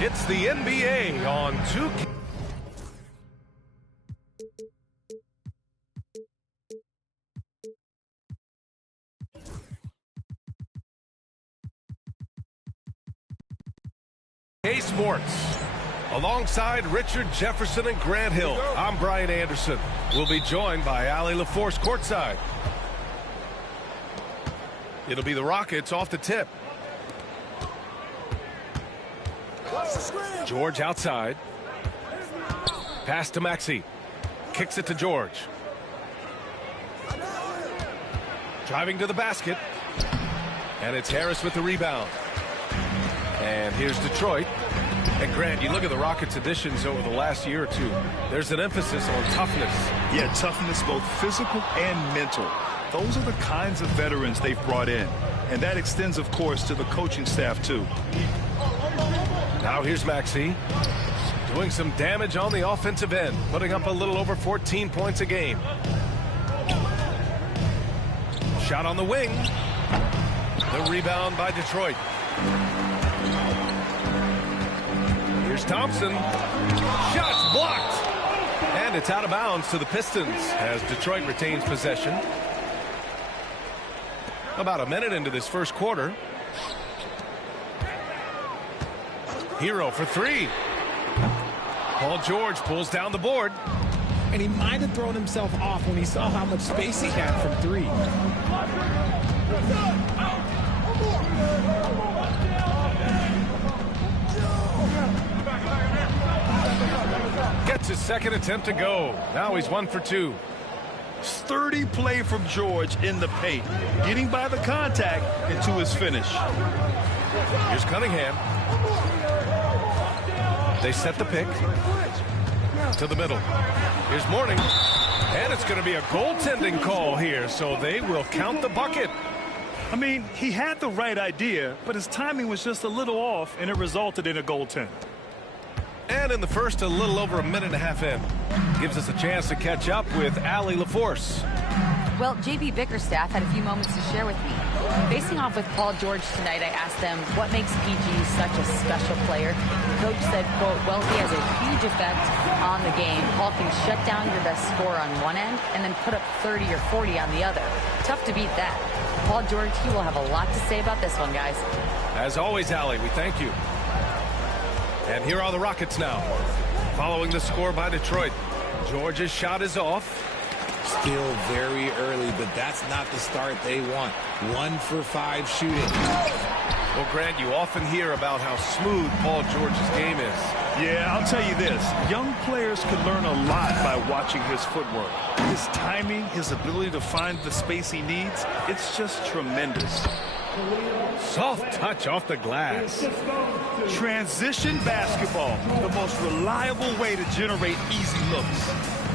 It's the NBA on 2K. Sports. Alongside Richard Jefferson and Grant Hill, I'm Brian Anderson. We'll be joined by Allie LaForce courtside. It'll be the Rockets off the tip. George outside. Pass to Maxey. Kicks it to George. Driving to the basket. And it's Harris with the rebound. And here's Detroit. And Grant, you look at the Rockets' additions over the last year or two. There's an emphasis on toughness. Yeah, toughness, both physical and mental. Those are the kinds of veterans they've brought in. And that extends, of course, to the coaching staff, too. Now here's Maxey. Doing some damage on the offensive end. Putting up a little over 14 points a game. Shot on the wing. The rebound by Detroit. Here's Thompson. Shots blocked. And it's out of bounds to the Pistons as Detroit retains possession. About a minute into this first quarter. Hero for three. Paul George pulls down the board. And he might have thrown himself off when he saw how much space he had from three. Gets his second attempt to go. Now he's 1 for 2. Sturdy play from George in the paint. Getting by the contact into his finish. Here's Cunningham. They set the pick to the middle. Here's Mourning. And it's going to be a goaltending call here, so they will count the bucket. I mean, he had the right idea, but his timing was just a little off, and it resulted in a goaltend. And in the first, a little over a minute and a half in. Gives us a chance to catch up with Allie LaForce. Well, JB Bickerstaff had a few moments to share with me. Facing off with Paul George tonight, I asked them what makes PG such a special player. The coach said, quote, well, he has a huge effect on the game. Paul can shut down your best scorer on one end and then put up 30 or 40 on the other. Tough to beat that. Paul George, he will have a lot to say about this one, guys. As always, Allie, we thank you. And here are the Rockets now. Following the score by Detroit. George's shot is off. Still very early, but that's not the start they want. 1 for 5 shooting. Well, Grant, you often hear about how smooth Paul George's game is. Yeah, I'll tell you this. Young players can learn a lot by watching his footwork. His timing, his ability to find the space he needs, it's just tremendous. Soft touch off the glass. Transition basketball, the most reliable way to generate easy looks.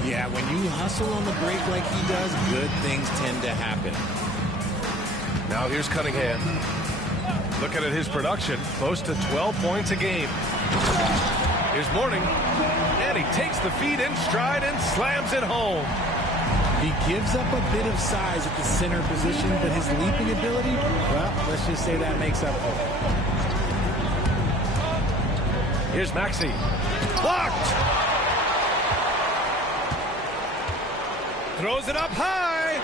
Yeah, when you hustle on the break like he does, good things tend to happen. Now here's Cunningham. Looking at his production, close to 12 points a game. Here's Mourning. And he takes the feed in stride and slams it home. He gives up a bit of size at the center position, but his leaping ability, well, let's just say that makes up for it. Here's Maxey. Blocked! Throws it up high.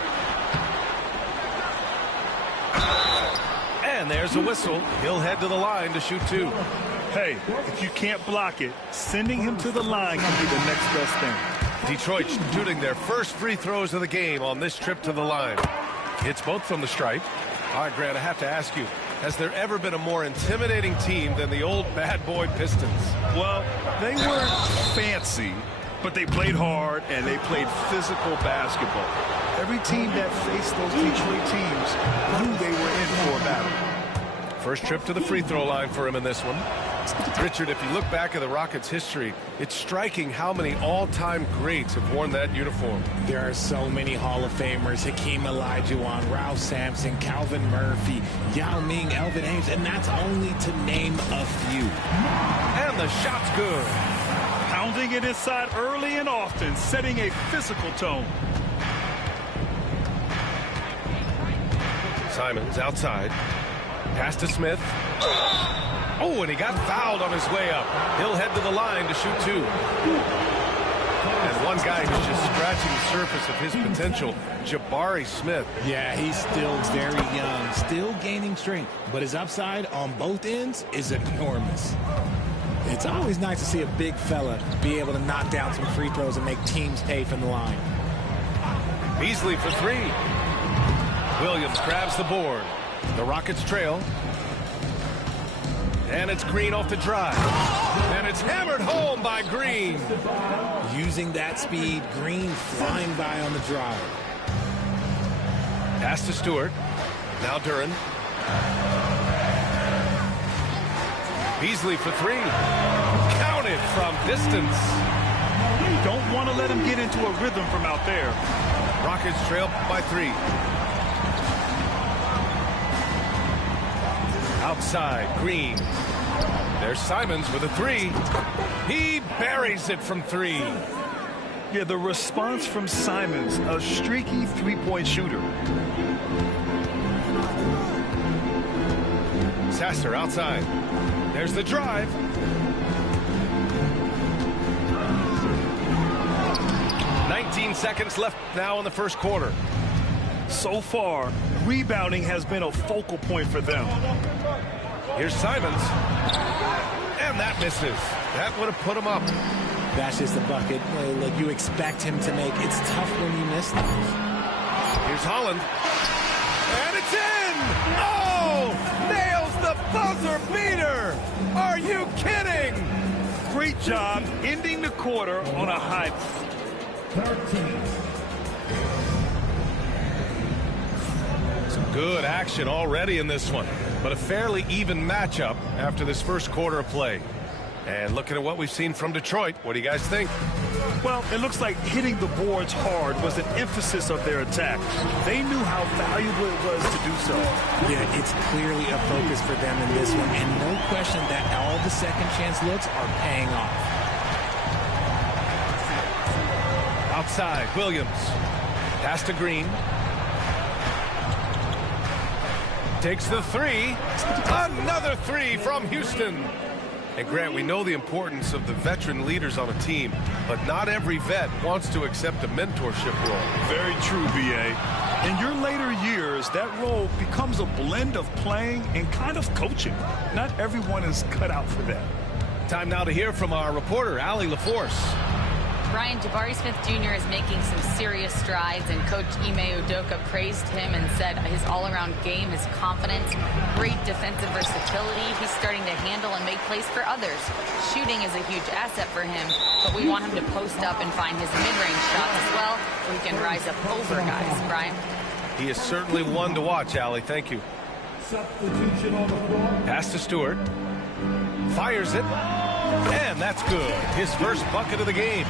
And there's a whistle. He'll head to the line to shoot 2. Hey, if you can't block it, sending him to the line can be the next best thing. Detroit shooting their first free throws of the game on this trip to the line. Hits both from the stripe. All right, Grant, I have to ask you, has there ever been a more intimidating team than the old bad boy Pistons? Well, they weren't fancy, but they played hard and they played physical basketball. Every team that faced those Detroit teams knew they were in for a battle. First trip to the free throw line for him in this one. Richard, if you look back at the Rockets' history, it's striking how many all-time greats have worn that uniform. There are so many Hall of Famers: Hakeem Olajuwon, Ralph Sampson, Calvin Murphy, Yao Ming, Elvin Hayes, and that's only to name a few. And the shot's good. Pounding it inside early and often, setting a physical tone. Simons outside. Pass to Smith. Oh, and he got fouled on his way up. He'll head to the line to shoot 2. And one guy who's just scratching the surface of his potential, Jabari Smith. Yeah, he's still very young, still gaining strength, but his upside on both ends is enormous. It's always nice to see a big fella be able to knock down some free throws and make teams pay from the line. Beasley for 3. Williams grabs the board. The Rockets trail. And it's Green off the drive. And it's hammered home by Green. Using that speed, Green flying by on the drive. Pass to Stewart. Now Duran. Beasley for 3. Counted from distance. Don't want to let him get into a rhythm from out there. Rockets trail by 3. Outside, Green. There's Simons with a 3. He buries it from 3. Yeah, the response from Simons, a streaky three-point shooter. Sasser outside. There's the drive. Seconds left now in the first quarter. So far, rebounding has been a focal point for them. Here's Simons. And that misses. That would have put him up. That's just a bucket like you expect him to make. It's tough when you miss those. Here's Holland. And it's in! Oh! Nails the buzzer beater! Are you kidding? Great job ending the quarter on a high. 13. Some good action already in this one, but a fairly even matchup after this first quarter of play. And looking at what we've seen from Detroit, what do you guys think? Well, it looks like hitting the boards hard was an emphasis of their attack. They knew how valuable it was to do so. Yeah, it's clearly a focus for them in this one, and no question that all the second chance looks are paying off. Outside, Williams. Pass to Green. Takes the three. Another three from Houston. And Grant, we know the importance of the veteran leaders on a team, but not every vet wants to accept a mentorship role. Very true, B.A. In your later years, that role becomes a blend of playing and kind of coaching. Not everyone is cut out for that. Time now to hear from our reporter, Allie LaForce. Brian, Jabari Smith Jr. is making some serious strides, and Coach Ime Udoka praised him and said his all-around game, his confidence, great defensive versatility. He's starting to handle and make plays for others. Shooting is a huge asset for him, but we want him to post up and find his mid-range shots as well, where he can rise up over guys. Brian? He is certainly one to watch, Allie. Thank you. Substitution on the floor. Pass to Stewart. Fires it. And that's good. His first bucket of the game.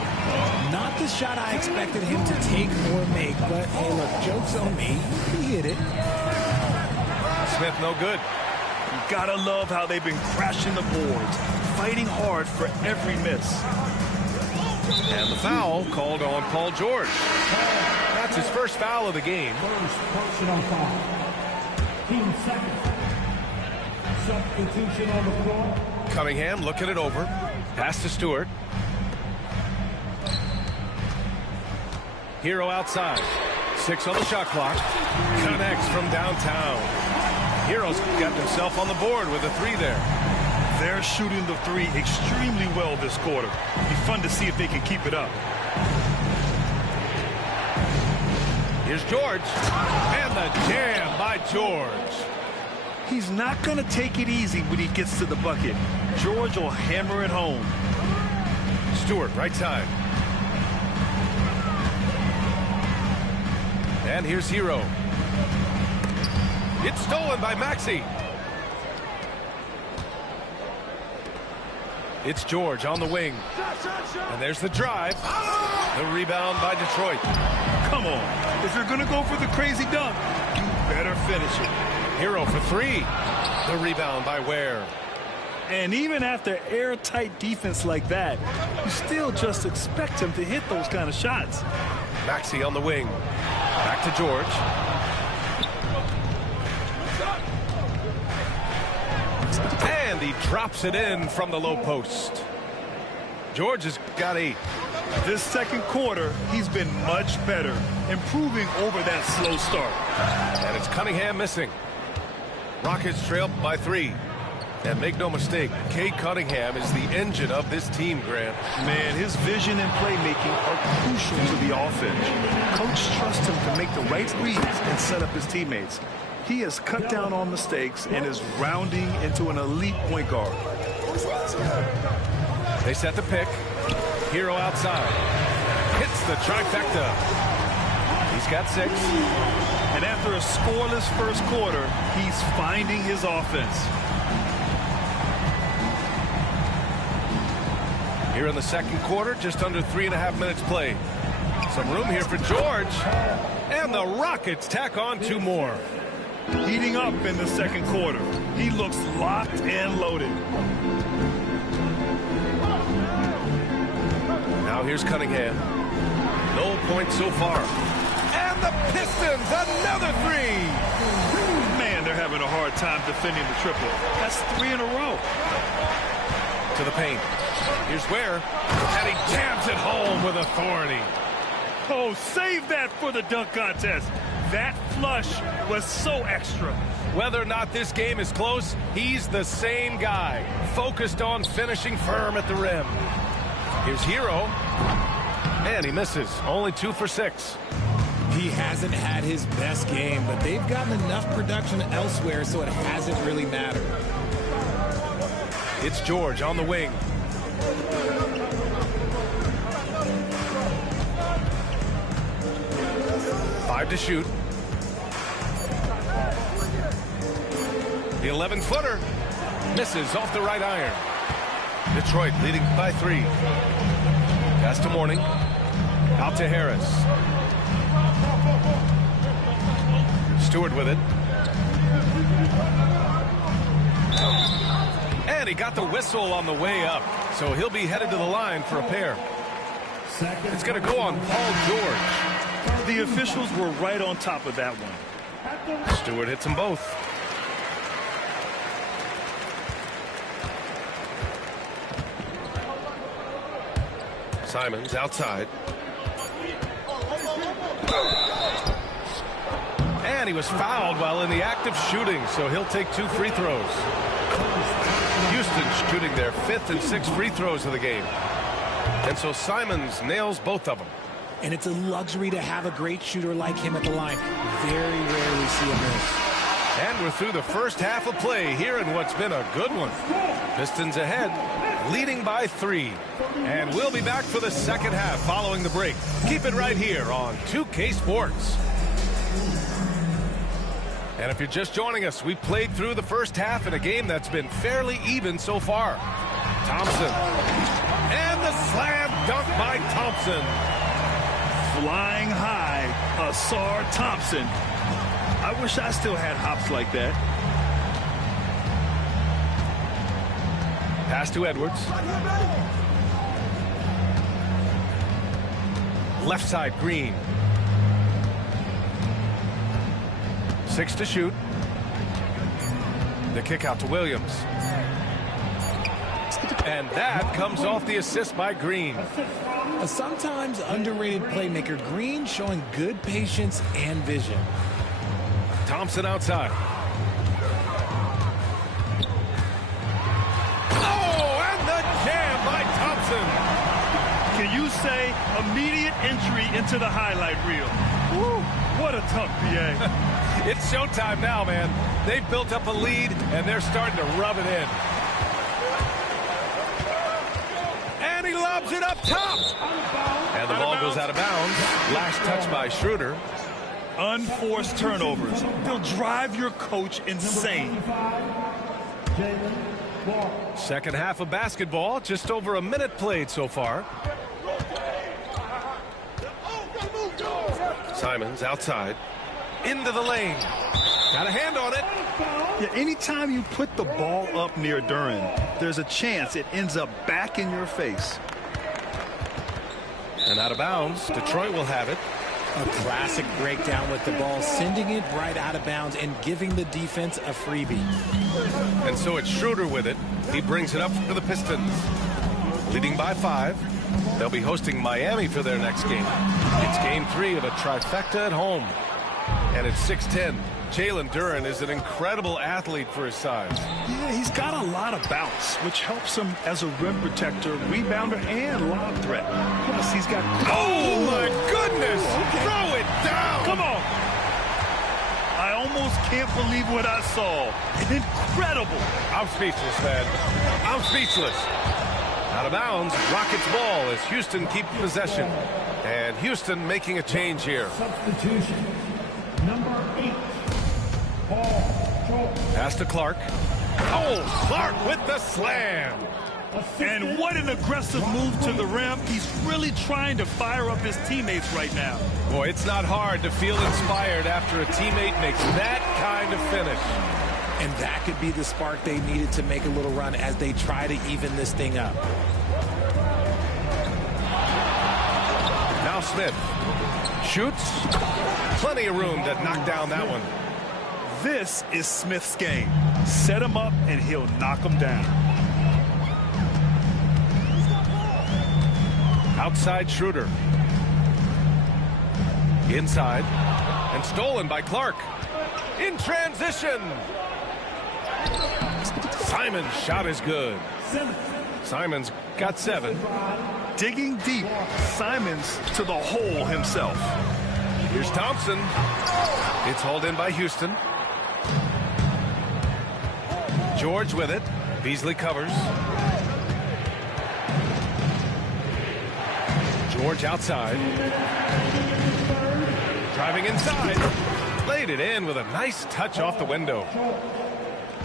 Not the shot I expected him to take or make, but hey, look, joke's on me. He hit it. Smith no good. You gotta love how they've been crashing the boards, fighting hard for every miss. And the foul called on Paul George. That's his first foul of the game. First personal foul. Team second. Substitution on the floor. Cunningham looking it over. Pass to Stewart. Hero outside. 6 on the shot clock. Connects from downtown. Hero's got himself on the board with a 3 there. They're shooting the 3 extremely well this quarter. Be fun to see if they can keep it up. Here's George. And the jam by George. He's not going to take it easy when he gets to the bucket. George will hammer it home. Stewart, right side. And here's Hero. It's stolen by Maxey. It's George on the wing. And there's the drive. The rebound by Detroit. Come on. If you're going to go for the crazy dunk, you better finish it. Hero for 3. The rebound by Ware. And even after airtight defense like that, you still just expect him to hit those kind of shots. Maxey on the wing. Back to George. And he drops it in from the low post. George has got 8. This second quarter, he's been much better, improving over that slow start. And it's Cunningham missing. Rockets trail by 3. And make no mistake, Cade Cunningham is the engine of this team, Grant. Man, his vision and playmaking are crucial to the offense. Coach trusts him to make the right reads and set up his teammates. He has cut down on mistakes and is rounding into an elite point guard. They set the pick. Hero outside. Hits the trifecta. He's got 6. And after a scoreless first quarter, he's finding his offense. Here in the second quarter, just under 3.5 minutes played. Some room here for George. And the Rockets tack on 2 more. Heating up in the second quarter. He looks locked and loaded. Now here's Cunningham. No points so far. And the Pistons, another 3. Man, they're having a hard time defending the triple. That's 3 in a row. To the paint. Here's Ware. And he jams it home with authority. Oh, save that for the dunk contest. That flush was so extra. Whether or not this game is close, he's the same guy. Focused on finishing firm at the rim. Here's Hero. And he misses. Only 2 for 6. He hasn't had his best game, but they've gotten enough production elsewhere, so it hasn't really mattered. It's George on the wing. Five to shoot. The 11-footer misses off the right iron. Detroit leading by 3. Pass to Mourning. Out to Harris. Stewart with it. And he got the whistle on the way up. So he'll be headed to the line for a pair. It's going to go on Paul George. The officials were right on top of that one. Stewart hits them both. Simons outside. And he was fouled while in the act of shooting, so he'll take 2 free throws. Houston shooting their 5th and 6th free throws of the game. And so Simons nails both of them. And it's a luxury to have a great shooter like him at the line. Very rarely see a miss. And we're through the first half of play here in what's been a good one. Pistons ahead, leading by 3. And we'll be back for the second half following the break. Keep it right here on 2K Sports. And if you're just joining us, we played through the first half in a game that's been fairly even so far. Thompson. And the slam dunk by Thompson. Flying high, Asar Thompson. I wish I still had hops like that. Pass to Edwards. Left side, Green. 6 to shoot. The kick out to Williams. And that comes off the assist by Green. A sometimes underrated playmaker, Green showing good patience and vision. Thompson outside. Oh, and the jam by Thompson. Can you say immediate entry into the highlight reel? Woo, what a tough PA. It's showtime now, man. They've built up a lead, and they're starting to rub it in. And he lobs it up top. And the ball goes out of bounds. Last touch by Schroeder. Unforced turnovers. They'll drive your coach insane. Second half of basketball. Just over a minute played so far. Simons outside. Into the lane. Got a hand on it. Yeah, anytime you put the ball up near Duran, there's a chance it ends up back in your face. And out of bounds, Detroit will have it. A classic breakdown with the ball, sending it right out of bounds and giving the defense a freebie. And so it's Schroeder with it. He brings it up for the Pistons. Leading by 5. They'll be hosting Miami for their next game. It's game 3 of a trifecta at home. And it's 6-10. Jalen Duran is an incredible athlete for his size. Yeah, he's got a lot of bounce, which helps him as a rim protector, rebounder, and lob threat. Plus, he's got... Oh, my goodness! Okay. Throw it down! Come on! I almost can't believe what I saw. Incredible! I'm speechless, man. I'm speechless. Out of bounds, Rockets ball as Houston keeps possession. And Houston making a change here. Substitution. Number 8. Pass to Clark. Oh, Clark with the slam. And what an aggressive move to the rim. He's really trying to fire up his teammates right now. Boy, it's not hard to feel inspired after a teammate makes that kind of finish. And that could be the spark they needed to make a little run as they try to even this thing up. Now Smith shoots. Plenty of room to knock down that one. This is Smith's game. Set him up and he'll knock him down. Outside Schroeder. Inside. And stolen by Clark. In transition. Simon's shot is good. Simon's got 7. Digging deep. Simons to the hole himself. Here's Thompson. It's hauled in by Houston. George with it. Beasley covers. George outside. Driving inside. Laid it in with a nice touch off the window.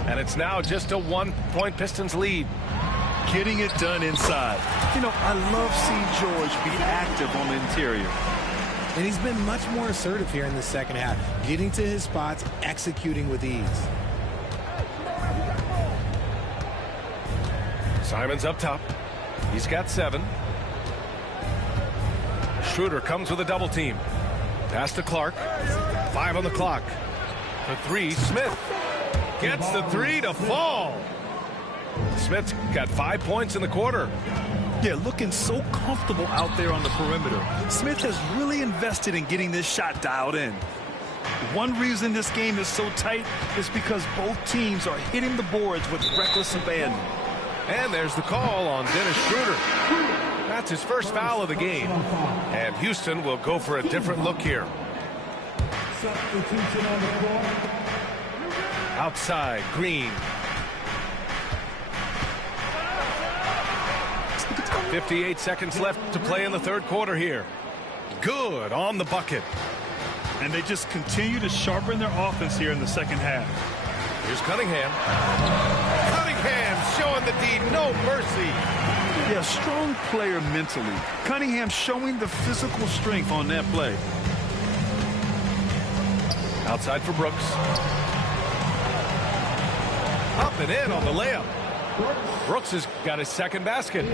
And it's now just a 1-point Pistons lead. Getting it done inside. You know, I love seeing George be active on the interior. And he's been much more assertive here in the second half, getting to his spots, executing with ease. Simon's up top. He's got 7. Schroeder comes with a double team. Pass to Clark. 5 on the clock. For 3, Smith gets the 3 to fall. Smith's got 5 points in the quarter. Yeah, looking so comfortable out there on the perimeter. Smith has really invested in getting this shot dialed in. One reason this game is so tight is because both teams are hitting the boards with reckless abandon. And there's the call on Dennis Schroeder. That's his first foul of the game. And Houston will go for a different look here. Substitution on the floor. Outside, Green. 58 seconds left to play in the third quarter here. Good on the bucket. And they just continue to sharpen their offense here in the second half. Here's Cunningham. Cunningham showing the D no mercy. Yeah, strong player mentally. Cunningham showing the physical strength on that play. Outside for Brooks. Up and in on the layup. Brooks has got his second basket.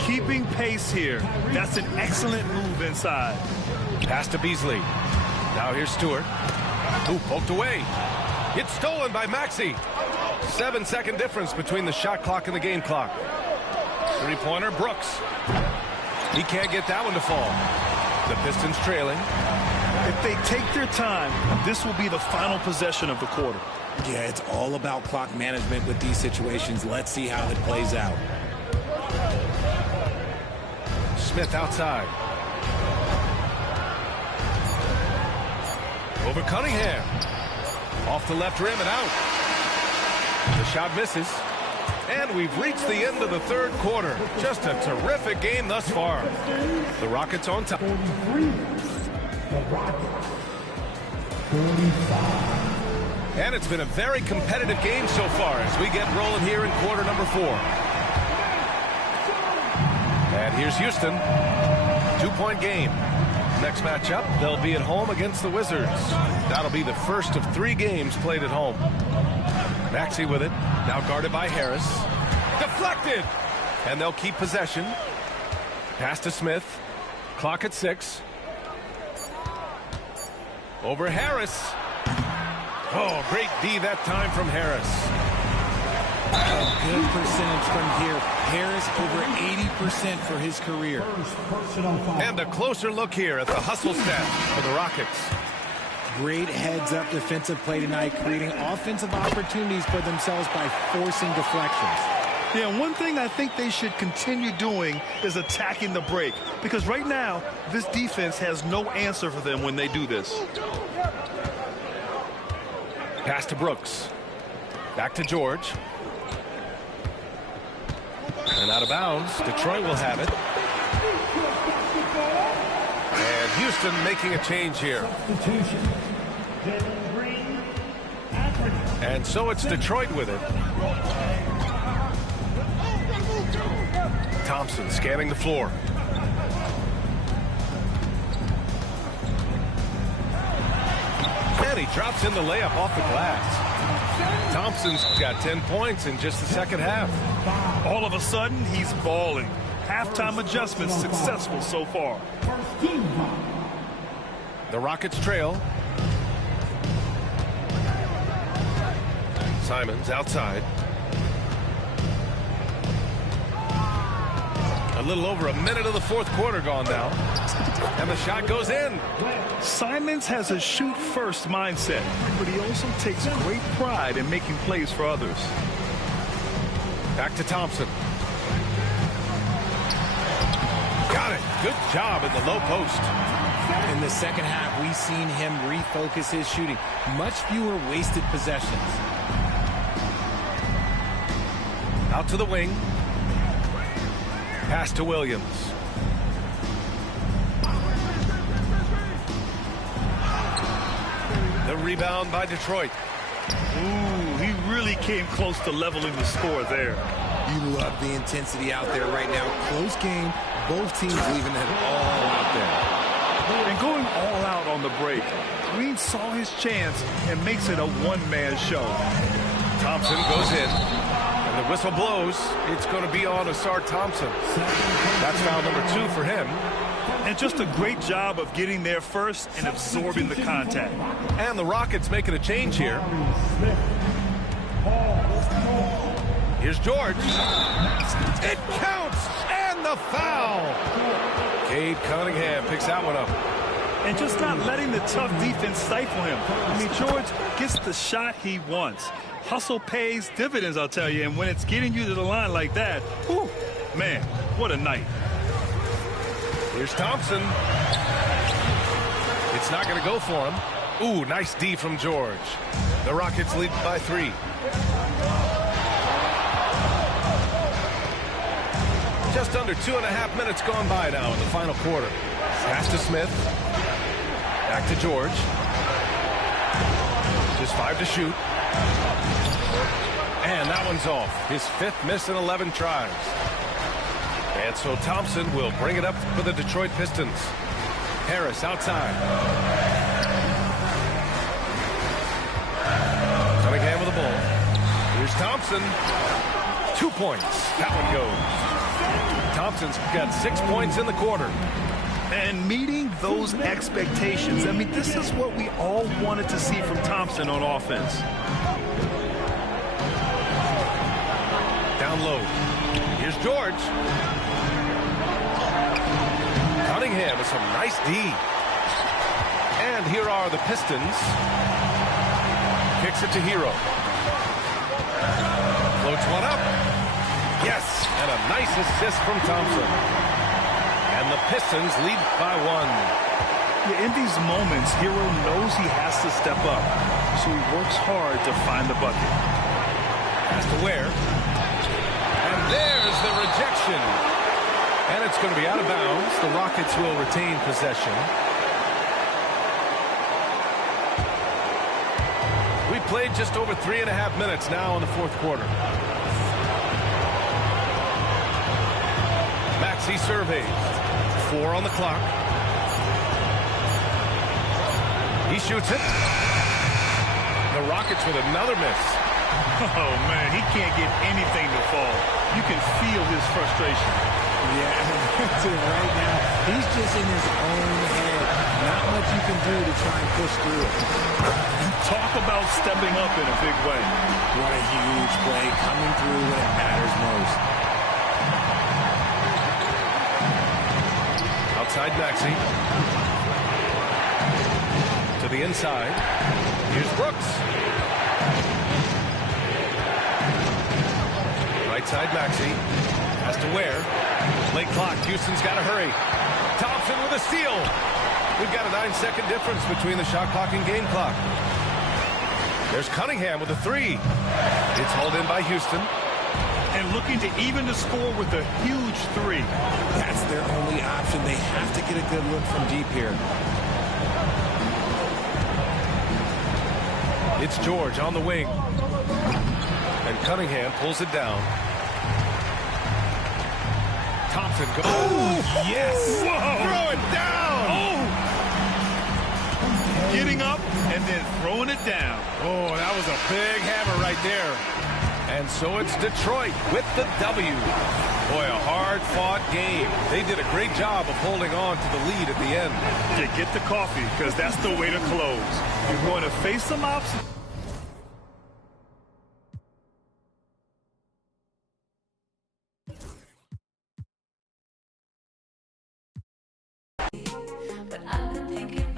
Keeping pace here. That's an excellent move inside. Pass to Beasley. Now here's Stewart. Who poked away. It's stolen by Maxey. 7-second difference between the shot clock and the game clock. Three-pointer, Brooks. He can't get that one to fall. The Pistons trailing. If they take their time, this will be the final possession of the quarter. Yeah, it's all about clock management with these situations. Let's see how it plays out. Smith outside. Over Cunningham. Off the left rim and out. The shot misses. And we've reached the end of the third quarter. Just a terrific game thus far. The Rockets on top. 43. The Rockets. 45. And it's been a very competitive game so far as we get rolling here in quarter number 4. And here's Houston. 2-point game. Next matchup, they'll be at home against the Wizards. That'll be the first of 3 games played at home. Maxey with it, now guarded by Harris. Deflected! And they'll keep possession. Pass to Smith. Clock at 6. Over Harris. Oh, great D that time from Harris. A good percentage from here. Harris over 80% for his career. And a closer look here at the hustle stat for the Rockets. Great heads-up defensive play tonight, creating offensive opportunities for themselves by forcing deflections. Yeah, one thing I think they should continue doing is attacking the break, because right now, this defense has no answer for them when they do this. Pass to Brooks. Back to George. And out of bounds. Detroit will have it. And Houston making a change here. And so it's Detroit with it. Thompson scanning the floor. And he drops in the layup off the glass. Thompson's got 10 points in just the second half. All of a sudden, he's balling. Halftime adjustments successful so far. The Rockets trail. Simons outside. A little over a minute of the fourth quarter gone now. And the shot goes in. Simons has a shoot-first mindset, but he also takes great pride in making plays for others. Back to Thompson. Got it. Good job in the low post. In the second half, we've seen him refocus his shooting. Much fewer wasted possessions. Out to the wing. Pass to Williams. The rebound by Detroit. Ooh, he really came close to leveling the score there. You love the intensity out there right now. Close game. Both teams leaving it all out there. And going all out on the break. Green saw his chance and makes it a one-man show. Thompson goes in. And the whistle blows. It's going to be on Asar Thompson. That's foul number 2 for him. And just a great job of getting there first and absorbing the contact. And the Rockets making a change here. Here's George. It counts! And the foul! Cade Cunningham picks that one up. And just not letting the tough defense stifle him. I mean, George gets the shot he wants. Hustle pays dividends, I'll tell you. And when it's getting you to the line like that, whew, man, what a night. Here's Thompson. It's not going to go for him. Ooh, nice D from George. The Rockets lead by 3. Just under 2.5 minutes gone by now in the final quarter. Pass to Smith. Back to George. Just 5 to shoot. And that one's off. His 5th miss in 11 tries. And so Thompson will bring it up for the Detroit Pistons. Harris outside. Cunningham with the ball. Here's Thompson. 2 points. That one goes. Thompson's got 6 points in the quarter. And meeting those expectations. I mean, this is what we all wanted to see from Thompson on offense. Down low. Here's George. Cunningham with some nice D. And here are the Pistons. Kicks it to Hero. Floats one up. Yes, and a nice assist from Thompson. And the Pistons lead by 1. Yeah, in these moments, Hero knows he has to step up. So he works hard to find the bucket. Pass to Ware. And there's the rejection. And it's going to be out of bounds. The Rockets will retain possession. We played just over 3.5 minutes now in the fourth quarter. Maxey surveys. 4 on the clock. He shoots it. The Rockets with another miss. Oh, man, he can't get anything to fall. You can feel his frustration. Yeah, right now, he's just in his own head. Not much you can do to try and push through it. Talk about stepping up in a big way. What a huge play coming through when it matters most. Outside Maxey. To the inside. Here's Brooks. Right side Maxey. Has to wear. Late clock. Houston's got to hurry. Thompson with a steal. We've got a 9-second difference between the shot clock and game clock. There's Cunningham with a three. It's hauled in by Houston. And looking to even the score with a huge three. That's their only option. They have to get a good look from deep here. It's George on the wing. And Cunningham pulls it down. Thompson goes. Oh, yes. Whoa. Throw it down. Oh. Getting up and then throwing it down. Oh, that was a big hammer right there. And so it's Detroit with the W. Boy, a hard-fought game. They did a great job of holding on to the lead at the end. You get the coffee, because that's the way to close. You're going to face some obstacles. But I've been thinking